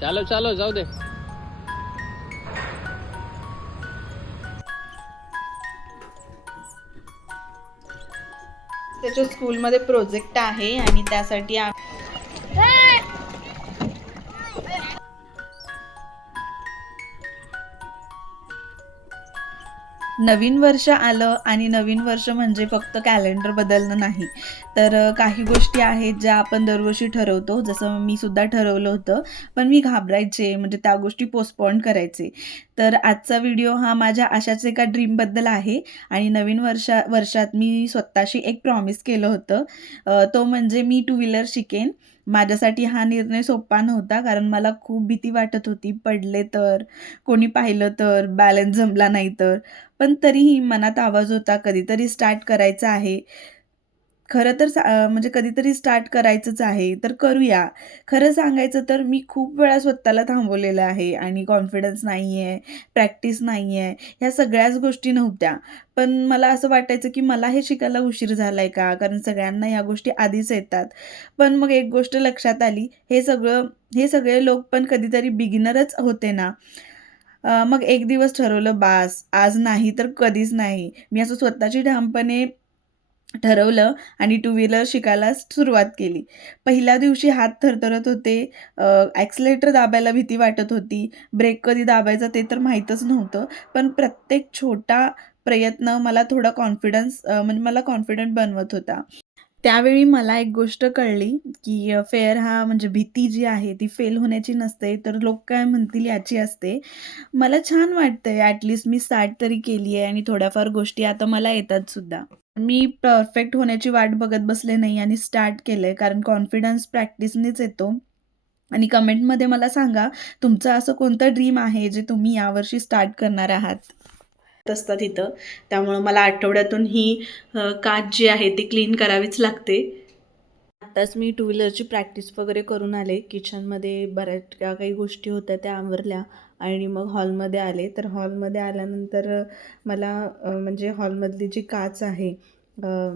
चालो चालो जाऊ दे. त्याच्या स्कूलमध्ये प्रोजेक्ट आहे आणि त्यासाठी नवीन वर्ष आलं आणि नवीन वर्ष म्हणजे फक्त कॅलेंडर बदलणं नाही, तर काही गोष्टी आहेत ज्या आपण दरवर्षी ठरवतो. जसं मी सुद्धा ठरवलं होतं, पण मी घाबरायचे, म्हणजे त्या गोष्टी पोस्टपोन करायचे. तर आजचा व्हिडिओ हा माझ्या अशाच एका ड्रीमबद्दल आहे आणि नवीन वर्षात मी स्वतःशी एक प्रॉमिस केलं होतं. तो म्हणजे मी टू व्हीलर शिकेन. माझ्यासाठी हा निर्णय सोपा नव्हता, कारण मला खूप भीती वाटत होती, पडले तर, कोणी पाहिलं तर, बॅलन्स जमला नाही तर. पण तरीही मनात आवाज होता, कधीतरी स्टार्ट करायचं आहे. खरं तर म्हणजे कधीतरी स्टार्ट करायचंच आहे, तर करूया. खरं सांगायचं तर मी खूप वेळा स्वतःला थांबवलेलं आहे आणि कॉन्फिडन्स नाही आहे, प्रॅक्टिस नाही आहे, ह्या सगळ्याच गोष्टी नव्हत्या. पण मला असं वाटायचं की मला हे शिकायला उशीर झाला आहे का? कारण सगळ्यांना ह्या गोष्टी आधीच येतात. पण मग एक गोष्ट लक्षात आली, हे सगळे लोक पण कधीतरी बिगिनरच होते ना. मग एक दिवस ठरवलं, बास, आज नाही तर कधीच नाही. मी असं स्वतःची ठामपणे ठरवलं आणि टू व्हीलर शिकायला सुरुवात केली. पहिल्या दिवशी हात थरथरत होते, ॲक्सिलेटर दाबायला भीती वाटत होती, ब्रेक कधी दाबायचा ते तर माहीतच नव्हतं. पण प्रत्येक छोटा प्रयत्न मला थोडा म्हणजे मला कॉन्फिडंट बनवत होता. त्यावेळी मला एक गोष्ट कळली, की फेअर हा म्हणजे भीती जी आहे ती फेल होण्याची नसते, तर लोक काय म्हणतील याची असते. मला छान वाटतंय, ॲटलीस्ट मी स्टार्ट तरी केली आहे आणि थोड्याफार गोष्टी आता मला येतात सुद्धा. मी परफेक्ट होण्याची वाट बघत बसले नाही आणि स्टार्ट केलंय, कारण कॉन्फिडन्स प्रॅक्टिसनेच येतो. आणि कमेंटमध्ये मला सांगा, तुमचं असं कोणतं ड्रीम आहे जे तुम्ही यावर्षी स्टार्ट करणार आहात? असतात इथं, त्यामुळं मला आठवड्यातून ही काच जी आहे ती क्लीन करावीच लागते. आत्ताच मी टू व्हीलरची प्रॅक्टिस वगैरे करून आले. किचनमध्ये बऱ्याच काही गोष्टी होत्या त्या आवरल्या आणि मग हॉलमध्ये आले. तर हॉलमध्ये आल्यानंतर मला म्हणजे हॉलमधली जी काच आहे,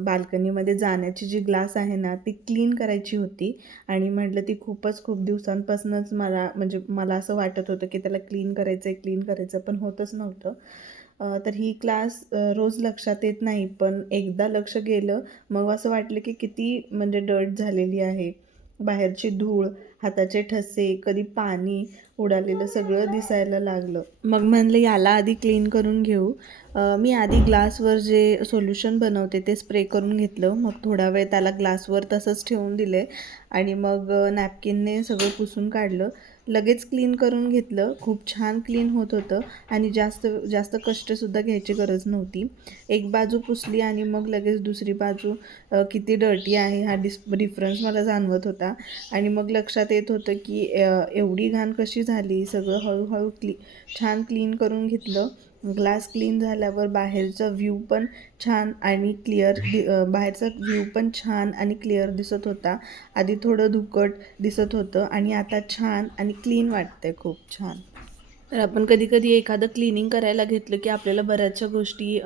बाल्कनीमध्ये जाण्याची जी ग्लास आहे ना, ती क्लीन करायची होती आणि म्हटलं ती खूप दिवसांपासूनच मला असं वाटत होतं की त्याला क्लीन करायचं पण होतच नव्हतं. तर ही क्लास रोज लक्षात येत नाही, पण एकदा लक्ष गेलं मग असं वाटलं की किती म्हणजे डर्ट झालेली आहे. बाहेरची धूळ, हाताचे ठसे, कधी पाणी उडालेलं सगळं दिसायला लागलं. मग म्हणलं याला आधी क्लीन करून घेऊ. मी आधी ग्लासवर जे सोल्युशन बनवते ते स्प्रे करून घेतलं. मग थोडा वेळ त्याला ग्लासवर तसंच ठेवून दिले आणि मग नॅपकिनने सगळं पुसून काढलं. लगेच क्लीन करून घेतलं. खूप छान क्लीन होत होतं आणि जास्त जास्त कष्टसुद्धा घ्यायची गरज नव्हती. एक बाजू पुसली आणि मग लगेच दुसरी बाजू किती डर्टी आहे हा डिफरन्स मला जाणवत होता आणि मग लक्षात येत होतं की एवढी घाण कशी झाली. सगळं हळूहळू छान क्लीन करून घेतलं. ग्लास क्लीन झाल्यावर बाहेरचा व्ह्यू पण छान आणि बाहेरचा व्ह्यू पण छान आणि क्लिअर दिसत होता. आधी थोडं धुकट दिसत होतं आणि आता छान आणि क्लीन वाटतंय, खूप छान. तर आपण कधी-कधी एखादं क्लीनिंग करायला घेतलं, की आपल्याला बऱ्याचशा गोष्टी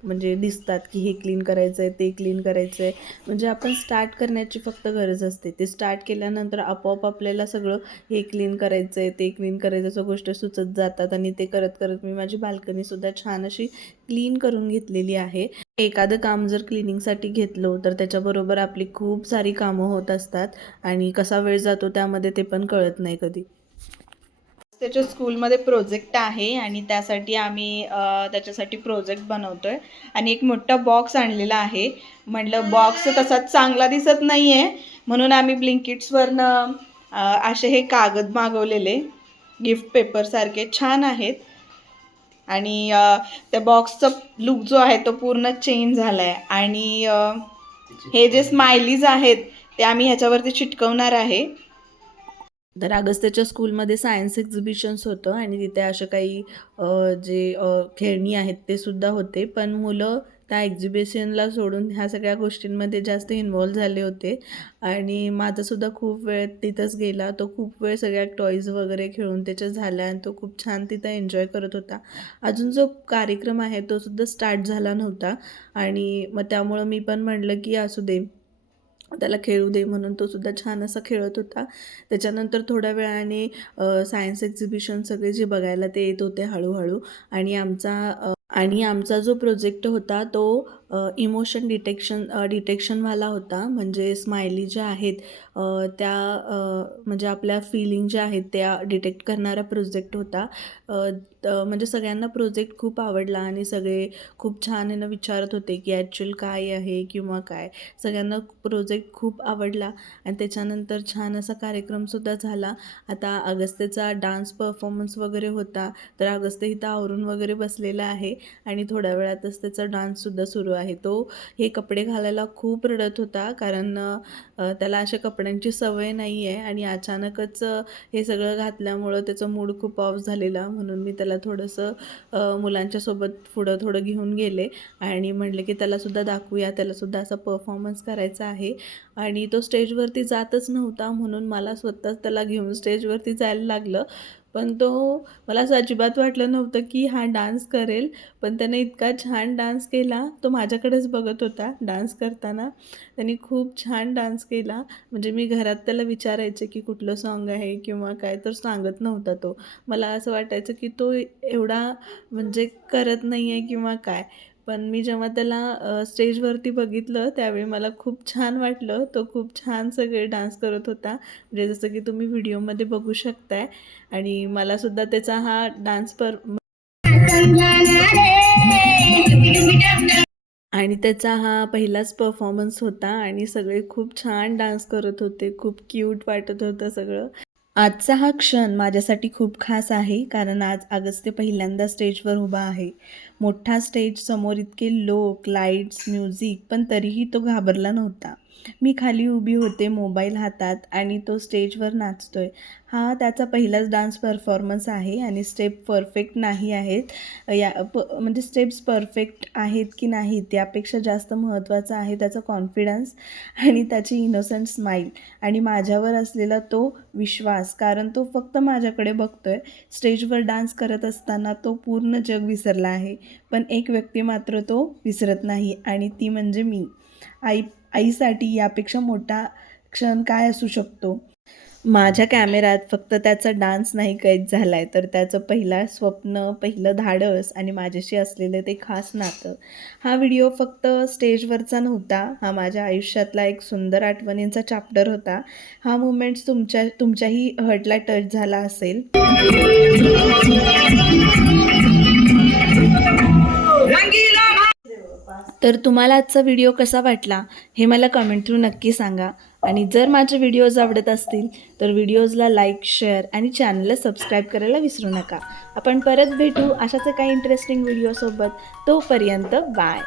म्हणजे दिसतात, की हे क्लीन करायचं आहे, ते क्लीन करायचं आहे. म्हणजे आपण स्टार्ट करण्याची फक्त गरज असते. ते स्टार्ट केल्यानंतर आपोआप आपल्याला सगळं हे क्लीन करायचं आहे, ते क्लीन करायचं असं गोष्ट सुचत जातात आणि ते करत मी माझी बाल्कनीसुद्धा छान अशी क्लीन करून घेतलेली आहे. एखादं काम जर क्लिनिंगसाठी घेतलं, तर त्याच्याबरोबर आपली खूप सारी कामं होत असतात आणि कसा वेळ जातो त्यामध्ये ते पण कळत नाही कधी. त्याच्या स्कूलमध्ये प्रोजेक्ट आहे आणि त्यासाठी आम्ही त्याच्यासाठी प्रोजेक्ट बनवतोय आणि एक मोठा बॉक्स आणलेला आहे. म्हटलं बॉक्स तसा चांगला दिसत नाही आहे, म्हणून आम्ही ब्लिंकिट्सवरनं असे हे कागद मागवलेले, गिफ्ट पेपरसारखे छान आहेत आणि त्या बॉक्सचा लुक जो आहे तो पूर्ण चेंज झाला आहे आणि हे जे स्माइलीज आहेत ते आम्ही ह्याच्यावरती चिटकवणार आहे. तर अगस्त्याच्या स्कूलमध्ये सायन्स एक्झिबिशन्स होतं आणि तिथे अशा काही खेळणी आहेत ते सुद्धा होते. पण मुलं त्या एक्झिबिशनला सोडून ह्या सगळ्या गोष्टींमध्ये जास्त इन्व्हॉल्व झाले होते आणि माझासुद्धा खूप वेळ तिथंच गेला. तो खूप वेळ सगळ्या टॉईज वगैरे खेळून त्याच्यात झाला आणि तो खूप छान तिथं एन्जॉय करत होता. अजून जो कार्यक्रम आहे तो सुद्धा स्टार्ट झाला नव्हता आणि मग त्यामुळं मी पण म्हटलं की असू दे, त्याला खेळू दे म्हणून तो सुद्धा छान असा खेळत होता. त्याच्यानंतर थोड्या वेळाने सायन्स एक्झिबिशन सगळे जे बघायला ते येत होते हळूहळू. आणि आमचा जो प्रोजेक्ट होता तो इमोशन डिटेक्शनवाला होता. म्हणजे स्माइली ज्या आहेत त्या म्हणजे आपल्या फिलिंग ज्या आहेत त्या डिटेक्ट करणारा प्रोजेक्ट होता. म्हणजे सगळ्यांना प्रोजेक्ट खूप आवडला आणि सगळे खूप छान यानं विचारत होते की ॲक्च्युअल काय आहे किंवा काय. सगळ्यांना प्रोजेक्ट खूप आवडला आणि त्याच्यानंतर छान असा कार्यक्रमसुद्धा झाला. आता अगस्त्यचा डान्स परफॉर्मन्स वगैरे होता, तर अगस्त्य इथं आवरून वगैरे बसलेला आहे आणि थोड्या वेळातच त्याचा डान्ससुद्धा सुरू आहे. तो हे कपडे घालायला खूप रडत होता, कारण त्याला अशा कपड्यांची सवय नाही आहे आणि अचानकच हे सगळं घातल्यामुळं त्याचा मूड खूप ऑफ झालेला. म्हणून मी त्याला थोडंसं मुलांच्या सोबत पुढं थोडं घेऊन गेले आणि म्हटले की त्यालासुद्धा दाखवूया, त्यालासुद्धा असा परफॉर्मन्स करायचा आहे. आणि तो स्टेजवरती जातच नव्हता, म्हणून मला स्वतःच त्याला घेऊन स्टेजवरती जायला लागलं. पण मला असं अजिबात वाटलं नव्हतं की हा डान्स करेल. पण त्याने इतका छान डान्स केला, तो माझ्याकडेच बघत होता डान्स करताना. त्याने खूप छान डान्स केला. म्हणजे मी घरात त्याला विचारायचे की कुठलं सॉन्ग आहे किंवा काय, तर सांगत नव्हता तो. मला असं वाटायचं की तो एवढा म्हणजे करत नाही आहे किंवा काय. पण मी जेव्हा त्याला स्टेजवरती बघितलं त्यावेळी मला खूप छान वाटलं. तो खूप छान सगळे डान्स करत होता. म्हणजे जसं की तुम्ही व्हिडिओमध्ये बघू शकताय. आणि मलासुद्धा त्याचा हा डान्स आणि त्याचा हा पहिलाच परफॉर्मन्स होता आणि सगळे खूप छान डान्स करत होते. खूप क्यूट वाटत होतं सगळं. आजचा हा क्षण माझ्यासाठी खूप खास आहे, कारण आज अगस्त्य पहिल्यांदा स्टेजवर उभा आहे. मोठा स्टेज, समोर इतके लोक, लाईट्स, म्युझिक, पण तरीही तो घाबरला नव्हता. मी खाली उभी होते, मोबाईल हातात, आणि तो स्टेजवर नाचतोय. हा त्याचा पहिलाच डान्स परफॉर्मन्स आहे आणि स्टेप परफेक्ट नाही आहेत. म्हणजे स्टेप्स परफेक्ट आहेत की नाहीत यापेक्षा जास्त महत्त्वाचं आहे त्याचा कॉन्फिडन्स आणि त्याची इनोसंट स्माईल आणि माझ्यावर असलेला तो विश्वास. कारण तो फक्त माझ्याकडे बघतोय. स्टेजवर डान्स करत असताना तो पूर्ण जग विसरला आहे, पण एक व्यक्ती मात्र तो विसरत नाही आणि ती म्हणजे मी. आईसाठी यापेक्षा मोठा क्षण काय असू शकतो. माझ्या कॅमेऱ्यात फक्त त्याचा डान्स नाही कैद झाला आहे, तर त्याचं पहिलं स्वप्न, पहिलं धाडस आणि माझ्याशी असलेलं ते खास नातं. हा व्हिडिओ फक्त स्टेजवरचा नव्हता, हा माझ्या आयुष्यातला एक सुंदर आठवणींचा चॅप्टर होता. हा मुमेंट्स तुमच्याही हर्टला टच झाला असेल. तर तुम्हाला आजचा व्हिडिओ कसा वाटला हे मला कमेंट थ्रू नक्की सांगा. आणि जर माझे व्हिडिओज आवडत असतील तर व्हिडिओजला लाईक, शेअर आणि चॅनलला सबस्क्राईब करायला विसरू नका. आपण परत भेटू अशाच काही इंटरेस्टिंग व्हिडिओसोबत. तोपर्यंत बाय.